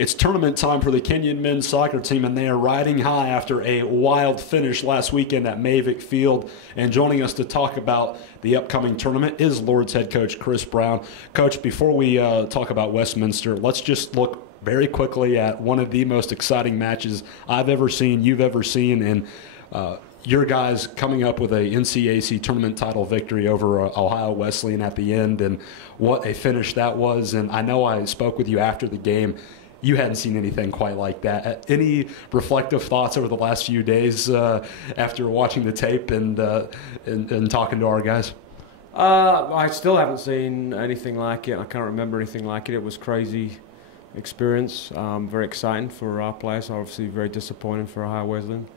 It's tournament time for the Kenyon men's soccer team, and they are riding high after a wild finish last weekend at Mavic Field. And joining us to talk about the upcoming tournament is Lord's head coach Chris Brown. Coach, before we talk about Westminster, let's just look very quickly at one of the most exciting matches I've ever seen, you've ever seen, and your guys coming up with a NCAA Tournament title victory over Ohio Wesleyan at the end, and what a finish that was. And I know I spoke with you after the game. You hadn't seen anything quite like that. Any reflective thoughts over the last few days after watching the tape and talking to our guys? I still haven't seen anything like it. I can't remember anything like it. It was crazy experience, very exciting for our players, obviously very disappointing for Ohio Wesleyan.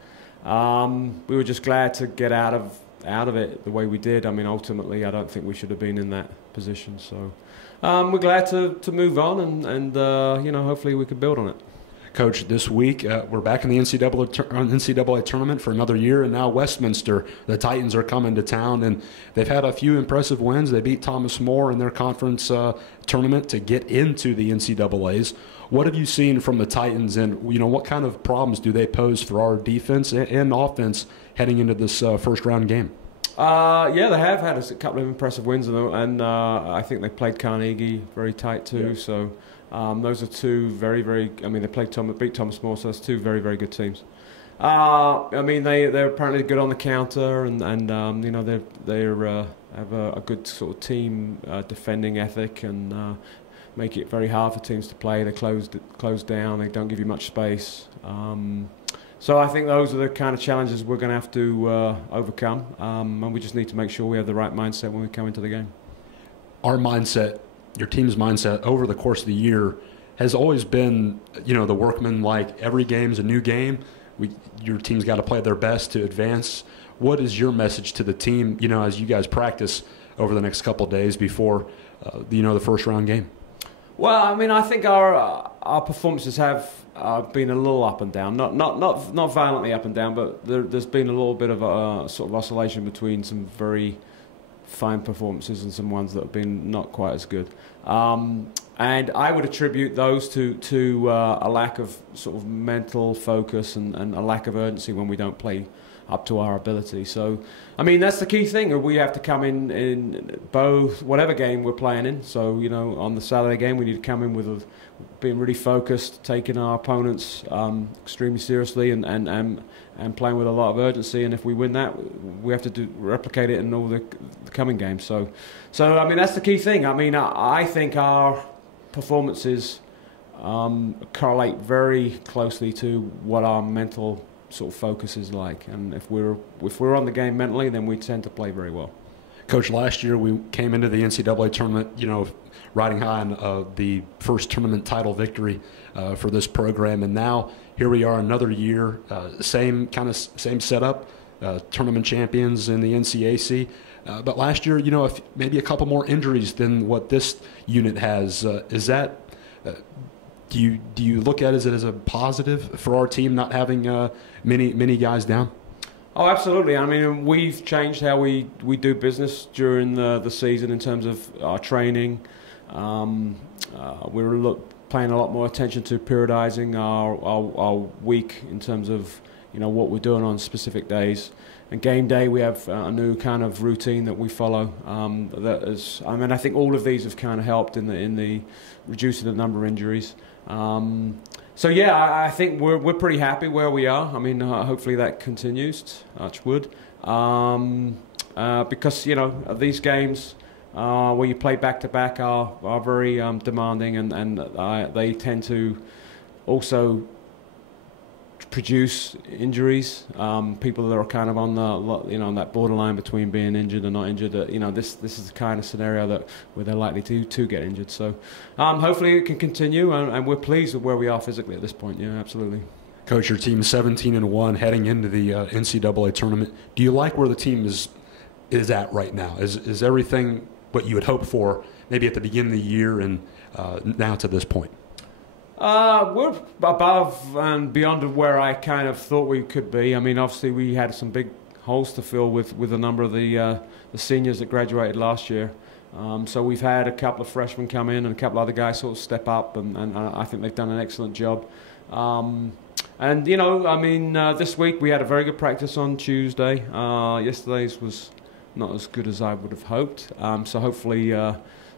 We were just glad to get out of it the way we did. I mean, ultimately, I don't think we should have been in that position. So we're glad to move on, and you know, hopefully we can build on it. Coach, this week we're back in the NCAA tournament for another year, and now Westminster, the Titans are coming to town, and they've had a few impressive wins. They beat Thomas More in their conference tournament to get into the NCAAs. What have you seen from the Titans, and you know, what kind of problems do they pose for our defense and offense heading into this first round game? Yeah, they have had a couple of impressive wins, and I think they played Carnegie very tight too. Yeah. So those are two very. I mean, they beat Thomas More, so that's two very good teams. I mean, they're apparently good on the counter, and you know, they have a good sort of team defending ethic, and make it very hard for teams to play. They close down. They don't give you much space. So I think those are the kind of challenges we're going to have to overcome, and we just need to make sure we have the right mindset when we come into the game. Our mindset, your team's mindset, over the course of the year has always been, you know, the workman-like. Every game's a new game. Your team's got to play their best to advance. What is your message to the team, you know, as you guys practice over the next couple of days before, you know, the first round game? Well, I mean, I think our performances have been a little up and down, not violently up and down, but there's been a little bit of a sort of oscillation between some very fine performances and some ones that have been not quite as good. And I would attribute those to a lack of sort of mental focus and a lack of urgency when we don't play up to our ability. So, I mean, that's the key thing. We have to come in both, whatever game we're playing in. So, you know, on the Saturday game, we need to come in with being really focused, taking our opponents extremely seriously, and playing with a lot of urgency. And if we win that, we have to replicate it in all the coming games. So I mean, that's the key thing. I mean, I think our performances correlate very closely to what our mental sort of focus is like, and if we're on the game mentally, then we tend to play very well. Coach, last year we came into the NCAA tournament, you know, riding high on the first tournament title victory for this program, and now here we are another year, same setup, tournament champions in the NCAC. But last year, you know, maybe a couple more injuries than what this unit has. Is that do you look at it as a positive for our team not having many guys down? Oh, absolutely. I mean, we've changed how we do business during the season in terms of our training. We're paying a lot more attention to periodizing our week in terms of, you know, what we're doing on specific days. And game day, we have a new kind of routine that we follow. I mean, I think all of these have kind of helped in the reducing the number of injuries. So yeah, I think we're pretty happy where we are. I mean, hopefully that continues, touch wood, because, you know, these games where you play back to back are very demanding, and they tend to also produce injuries. People that are kind of on the, you know, on that borderline between being injured and not injured. You know, this is the kind of scenario where they're likely to get injured. So hopefully it can continue, and we're pleased with where we are physically at this point. Yeah, absolutely. Coach, your team's 17-1 heading into the NCAA tournament. Do you like where the team is at right now? Is everything what you would hope for maybe at the beginning of the year and now to this point? We're above and beyond where I kind of thought we could be. I mean, obviously we had some big holes to fill with a number of the seniors that graduated last year. So we've had a couple of freshmen come in and a couple of other guys sort of step up, and I think they've done an excellent job. And, you know, I mean, this week we had a very good practice on Tuesday. Yesterday's was not as good as I would have hoped. So hopefully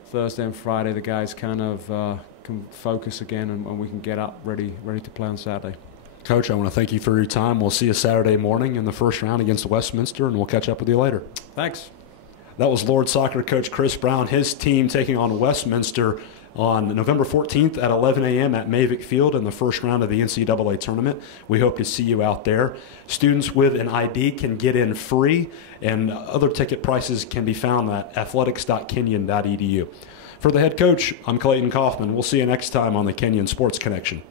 Thursday and Friday the guys kind of can focus again, and we can get up ready to play on Saturday. Coach, I want to thank you for your time. We'll see you Saturday morning in the first round against Westminster, and we'll catch up with you later. Thanks. That was Lord Soccer coach Chris Brown, his team taking on Westminster on November 14th at 11 a.m. at Mavic Field in the first round of the NCAA Tournament. We hope to see you out there. Students with an ID can get in free, and other ticket prices can be found at athletics.kenyon.edu. For the head coach, I'm Clayton Kaufman. We'll see you next time on the Kenyon Sports Connection.